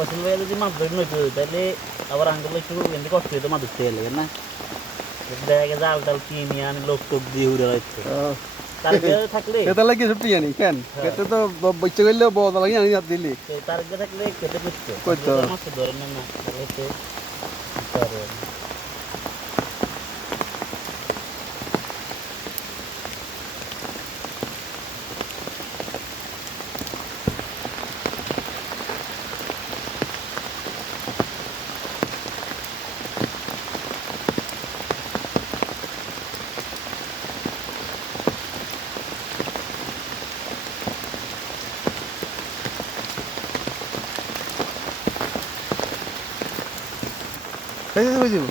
ফসল ভাইয়া যদি মাছ ধরে নইতো তাহলে আবার আঙ্গুল একটু এমনি কষ্ট হইতো মাছ ধরতে গেলে না দেখা গেছে জাল টাল কিনে আনি লোক টোক দিয়ে উড়ে যাচ্ছে তার থাকলে খেতে লাগে সব টিয়া নি কেন খেতে তো বইতে গেলে বড় লাগে আনি হাত দিলি তার থাকলে খেতে বুঝতো কইতো মাছ ধরে না না তাহলে তো খাইতে হয়ে যাব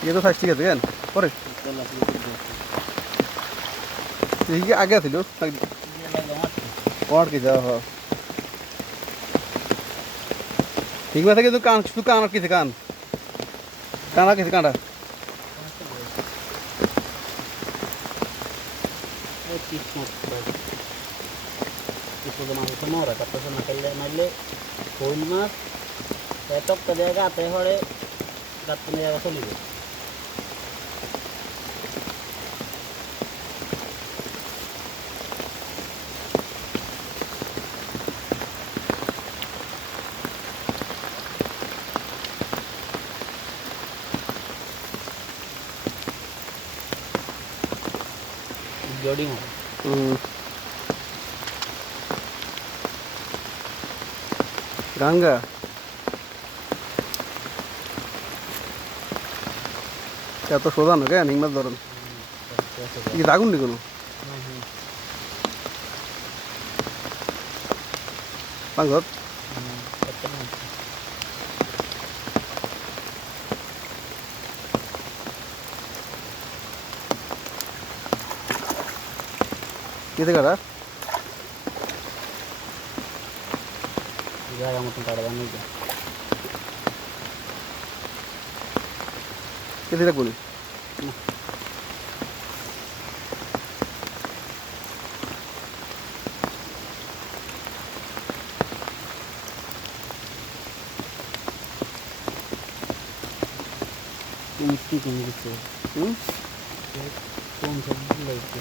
ये तो फास्ट ठीक है केन परे ये आगे थियो और के जा हो ठीक बात है कि दुकान और किसे कान काना किसे कांडा কিছু মাছ তো মরা তারপর না খেলে নাইলে শোল মাছ একটা জায়গা হাতে হরে রাত্রে জায়গা চলিবে জড়ি মাছ गंगा এত সোজা না কেন হিংমাছ ধরুন কি দাগুন নি কোনো পাঙ্গত কিতে কাটা জায়গা মতন কাটবা নেই কিতে রাখবো মিষ্টি কিনে দিচ্ছে কোন সবজি লাগছে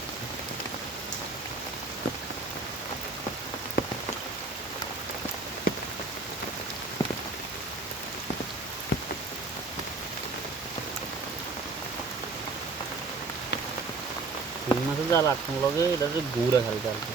মাছের জাল আটকানো লগে এটা যে গুড়া খালি জালটা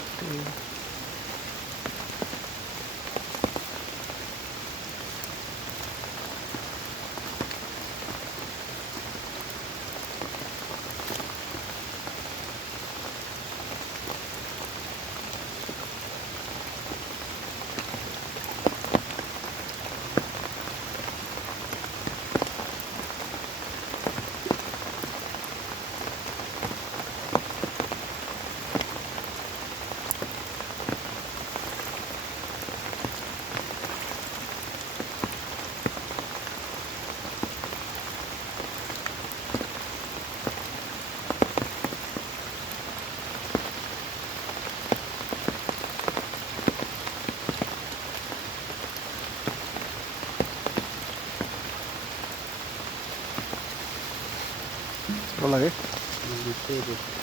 ভালো লাগে বুঝতে